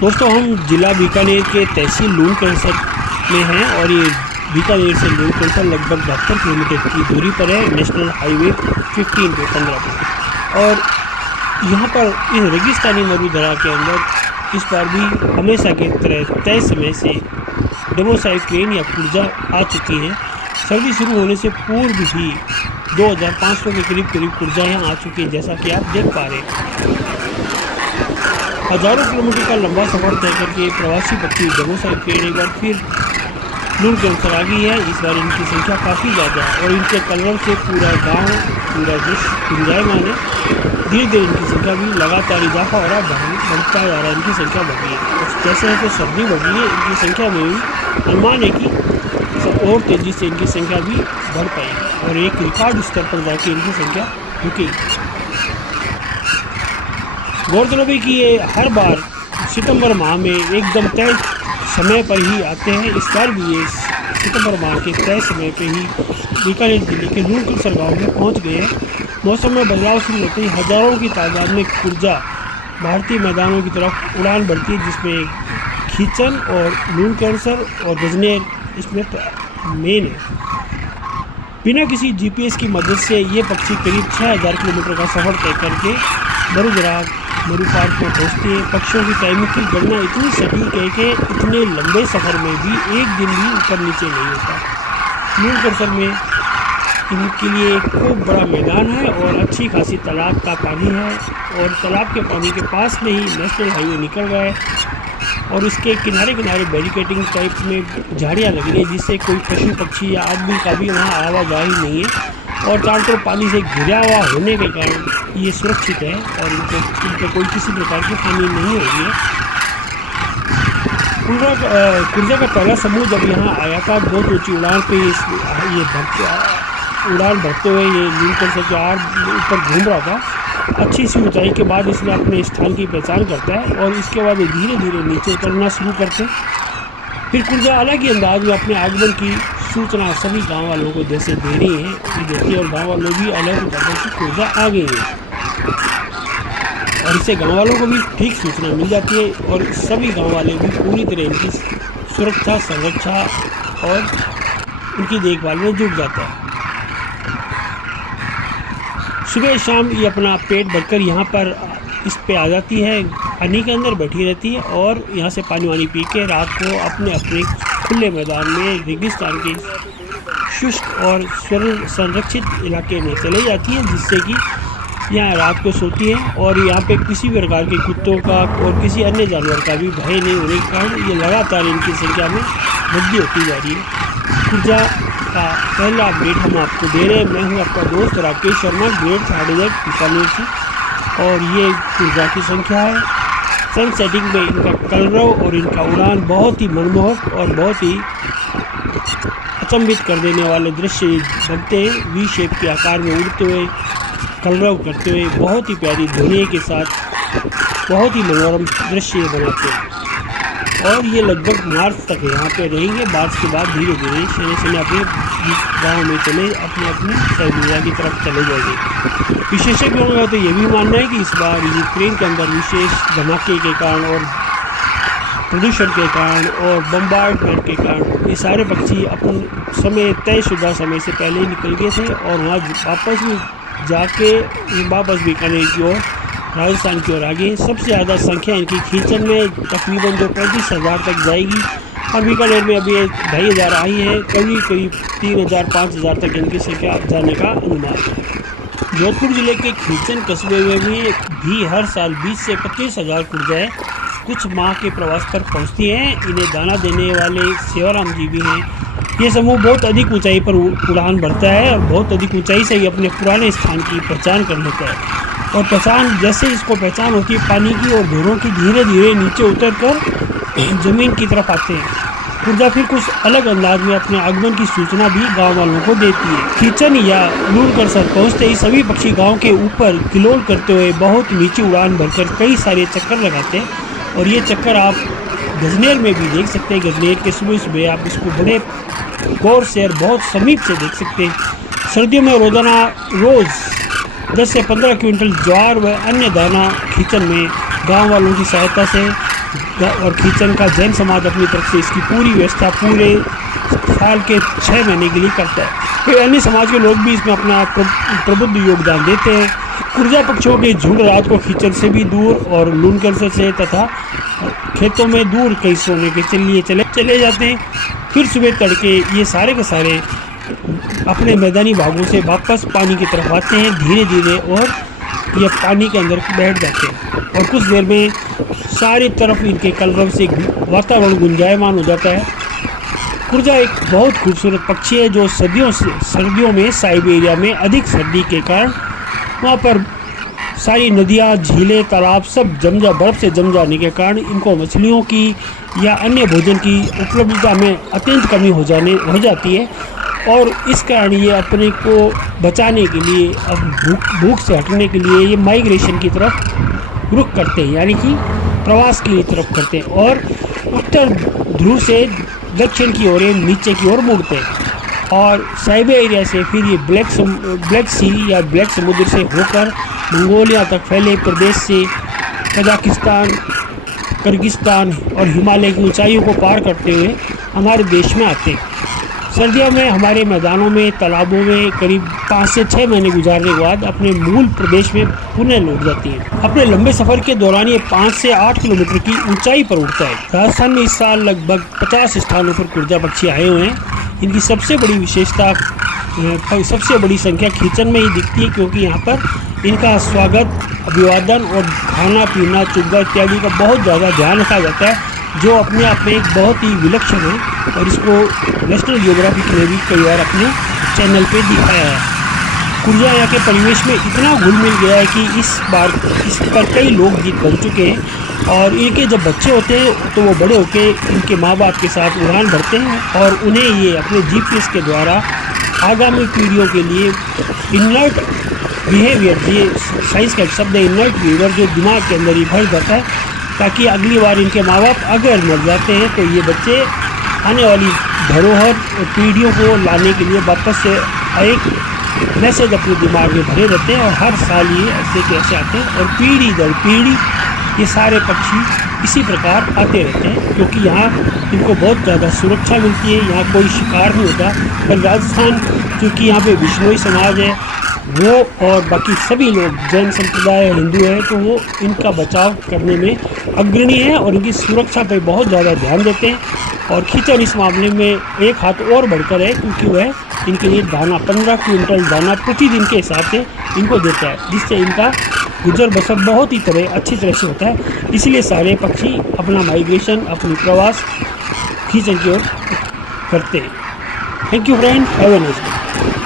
दोस्तों हम ज़िला बीकानेर के तहसील लूणकरसर में हैं और ये बीकानेर से लूणकरसर लगभग 72 किलोमीटर की दूरी पर है, नेशनल हाईवे 15 पे 15 पे। और यहाँ पर इस रेगिस्तानी मरुधरा के अंदर इस बार भी हमेशा की तरह तय समय से डेमोसाइल क्रेन या पुर्जा आ चुकी है। सर्दी शुरू होने से पूर्व ही 2500 के करीब पुर्जा यहाँ आ चुकी है, जैसा कि आप देख पा रहे हैं। हज़ारों किलोमीटर का लंबा सफ़र तय करके प्रवासी पक्षी डेमोसाइल क्रेन एक बार फिर लूणकरसर आ गई है। इस बार इनकी संख्या काफ़ी ज़्यादा है और इनके कलरव से पूरा गांव, पूरा देश गुंजायमान है। धीरे धीरे इनकी संख्या भी लगातार इजाफा हो रहा है, बढ़ता जा रहा है, इनकी संख्या बढ़ रही है। और जैसे जैसे सर्दी बढ़ रही है, इनकी संख्या में भी अनुमान है कि और तेज़ी से इनकी संख्या भी बढ़ पाएगी और एक रिकॉर्ड स्तर पर जाके इनकी संख्या रुकेगी। गौरतलब है कि ये हर बार सितंबर माह में एकदम तय समय पर ही आते हैं। इस बार भी ये सितंबर माह के तय समय पे ही बीकानेर जिले के लूणकरसर गाँव में पहुंच गए हैं। मौसम में बदलाव शुरू होते ही हज़ारों की तादाद में पुर्जा भारतीय मैदानों की तरफ उड़ान भरती है, जिसमें खीचन और लूणकरसर और गजनेर इसमें मेन है। बिना किसी जीपीएस की मदद से ये पक्षी करीब 6000 किलोमीटर का सफ़र तय करके मरु पार्क में पहुँचती है। पक्षियों की टाइमिंग की गणना इतनी सटीक है कि इतने लंबे सफ़र में भी एक दिन भी ऊपर नीचे नहीं होता। लूणकरसर में इनके लिए एक खूब बड़ा मैदान है और अच्छी खासी तालाब का पानी है और तालाब के पानी के पास में ही नेशनल हाईवे निकल रहा है और इसके किनारे किनारे बैरिकेडिंग टाइप में झाड़ियाँ लगी है, जिससे कोई पशु पक्षी या आदमी का भी वहाँ आवाजाही नहीं है। और चारों तरफ पानी से घिरा हुआ होने के कारण ये सुरक्षित है और इनको कोई किसी प्रकार की हानि नहीं हो रही है। पुर्जा का पहला समूह जब यहाँ आया था, बहुत ऊंची उड़ान पे ये उड़ान भरते हुए ये लूणकरसर के ऊपर घूम रहा था। अच्छी सी ऊंचाई के बाद इसने अपने स्थान की पहचान करता है और इसके बाद धीरे धीरे नीचे उतरना शुरू करते हैं। फिर पुर्जा अलग ही अंदाज में अपने आगमन की सूचना सभी गांव वालों को जैसे दे रही है देती है और गांव वालों भी अलग तरह की पुर्जा आ गई है और इससे गांव वालों को भी ठीक सूचना मिल जाती है और सभी गांव वाले भी पूरी तरह इनकी सुरक्षा, संरक्षा और उनकी देखभाल में जुट जाता है। सुबह शाम ये अपना पेट भरकर यहाँ पर इस पे आ जाती है, पानी के अंदर बैठी रहती है और यहाँ से पानी वानी पी के रात को अपने अपने खुले मैदान में रेगिस्तान के शुष्क और संरक्षित इलाके में चले जाती है, जिससे कि यहाँ रात को सोती है और यहाँ पे किसी भी प्रकार के कुत्तों का और किसी अन्य जानवर का भी भय नहीं होने के कारण ये लगातार इनकी संख्या में वृद्धि होती जा रही है। पुर्जा का पहला अपडेट हम आपको दे रहे हैं। मैं हूँ आपका दोस्त राकेश शर्मा, ग्रेट हार्डवेयर बीकानेर से और ये पुर्जा की संख्या है। सन सेटिंग में इनका कलरव और इनका उड़ान बहुत ही मनमोहक और बहुत ही अचंभित कर देने वाले दृश्य बनते हैं। वी शेप के आकार में उड़ते हुए, कलरव करते हुए, बहुत ही प्यारी ध्वनि के साथ बहुत ही मनोरम दृश्य बनाते हैं और ये लगभग मार्च तक यहाँ पे रहेंगे। मार्च के बाद धीरे धीरे शनि अपने गाँव में चले अपने साइबेरिया की तरफ चले जाएंगे। विशेषज्ञों का तो ये भी मानना है कि इस बार यूक्रेन के अंदर विशेष धमाके के कारण और प्रदूषण के कारण और बम्बार्डमेंट के कारण ये सारे पक्षी अपने समय तयशुदा समय से पहले ही निकल गए थे और वहाँ वापस भी जाके वापस बीकानेर की ओर, राजस्थान की ओर आ गए। सबसे ज़्यादा संख्या इनकी खीचन में तकरीबन जो 35,000 तक जाएगी और बीकानेर में अभी 2,500 आई है, करीब 3,000-5,000 तक इनकी संख्या जाने का अनुमान है। जोधपुर जिले के खीचन कस्बे में भी हर साल 20 से 25,000 पुर्जाएँ कुछ माह के प्रवास पर पहुंचती हैं। इन्हें दाना देने वाले सेवाराम जी भी हैं। ये समूह बहुत अधिक ऊंचाई पर उड़ान भरता है और बहुत अधिक ऊंचाई से ही अपने पुराने स्थान की पहचान कर लेता है और जैसे इसको पहचान होती है पानी की और धुरों की, धीरे धीरे नीचे उतरकर ज़मीन की तरफ आते हैं। पुर्जा फिर कुछ अलग अंदाज में अपने आगमन की सूचना भी गांव वालों को देती है। खीचन या लूणकरसर पहुंचते ही सभी पक्षी गांव के ऊपर किलोल करते हुए बहुत नीचे उड़ान भरकर कई सारे चक्कर लगाते हैं और ये चक्कर आप गजनेर में भी देख सकते हैं। गजनेर के सुबह सुबह आप इसको बड़े गौर से और बहुत समीप से देख सकते हैं। सर्दियों में रोजाना रोज़ 10 से 15 क्विंटल ज्वार व अन्य दाना खीचन में गांव वालों की सहायता से और खींचन का जैन समाज अपनी तरफ से इसकी पूरी व्यवस्था पूरे साल के 6 महीने के लिए करता है। फिर अन्य समाज के लोग भी इसमें अपना प्रबुद्ध योगदान देते हैं। कुर्जा पक्षियों के झुंड रात को खींचन से भी दूर और लूनकरसर से तथा खेतों में दूर कहीं सोने के लिए चले जाते हैं। फिर सुबह तड़के ये सारे के सारे अपने मैदानी भागों से वापस पानी की तरफ आते हैं धीरे धीरे, और ये पानी के अंदर बैठ जाते हैं और कुछ देर में सारी तरफ इनके कलरव से वातावरण गुंजायमान हो जाता है। कुर्जा एक बहुत खूबसूरत पक्षी है जो सर्दियों में साइबेरिया में अधिक सर्दी के कारण वहाँ पर सारी नदियाँ, झीलें, तालाब सब बर्फ़ से जम जाने के कारण इनको मछलियों की या अन्य भोजन की उपलब्धता में अत्यंत कमी हो जाती है, और इस कारण ये अपने को बचाने के लिए अब भूख से हटने के लिए ये माइग्रेशन की तरफ रुख करते हैं, यानी कि प्रवास की तरफ करते हैं और उत्तर ध्रुव से दक्षिण की ओर नीचे की ओर मुड़ते हैं। और साइबेरिया से फिर ये ब्लैक सी या ब्लैक समुद्र से होकर मंगोलिया तक फैले प्रदेश से कजाकिस्तान, किर्गिस्तान और हिमालय की ऊंचाइयों को पार करते हुए हमारे देश में आते हैं। सर्दियों में हमारे मैदानों में, तालाबों में करीब 5 से 6 महीने गुजारने के बाद अपने मूल प्रदेश में पुनः लौट जाती है। अपने लंबे सफ़र के दौरान ये 5 से 8 किलोमीटर की ऊंचाई पर उड़ता है। राजस्थान में इस साल लगभग 50 स्थानों पर कुर्जा पक्षी आए हुए हैं। इनकी सबसे बड़ी संख्या खींचन में ही दिखती है, क्योंकि यहाँ पर इनका स्वागत, अभिवादन और खाना पीना, चुग्गा इत्यादि का बहुत ज़्यादा ध्यान रखा जाता है, जो अपने आप में एक बहुत ही विलक्षण है और इसको नेशनल ज्योग्राफिक ने भी कई बार अपने चैनल पे दिखाया है। कुर्जा यहाँ के परिवेश में इतना घुल मिल गया है कि इस पर कई लोकगीत बन चुके हैं, और इनके जब बच्चे होते हैं तो वो बड़े होकर इनके माँ बाप के साथ उड़ान भरते हैं और उन्हें ये अपने GPS के द्वारा आगामी पीढ़ियों के लिए इनर्ट बिहेवियर, ये साइंस का एक शब्द है इनर्ट बिहेवियर, जो दिमाग के अंदर ही भर जाता है, ताकि अगली बार इनके माँ बाप अगर मर जाते हैं तो ये बच्चे आने वाली धरोहर और पीढ़ियों को लाने के लिए वापस से एक मैसेज अपने दिमाग में भरे रहते हैं। और हर साल ये ऐसे के ऐसे आते हैं और पीढ़ी दर पीढ़ी ये सारे पक्षी इसी प्रकार आते रहते हैं, क्योंकि यहाँ इनको बहुत ज़्यादा सुरक्षा मिलती है, यहाँ कोई शिकार नहीं होता। पर राजस्थान, क्योंकि यहाँ पे बिश्नोई समाज है वो और बाकी सभी लोग जैन संप्रदाय हिंदू है, तो वो इनका बचाव करने में अग्रणी है और इनकी सुरक्षा पे बहुत ज़्यादा ध्यान देते हैं। और खींचन इस मामले में एक हाथ और बढ़कर है, क्योंकि वह इनके लिए दाना 15 क्विंटल दाना प्रतिदिन के हिसाब से इनको देता है, जिससे इनका गुजर बसर बहुत ही अच्छी तरह से होता है। इसलिए सारे पक्षी अपना माइग्रेशन, अपनी प्रवास खींचन की ओर करते हैं। Thank you friend, have a nice day.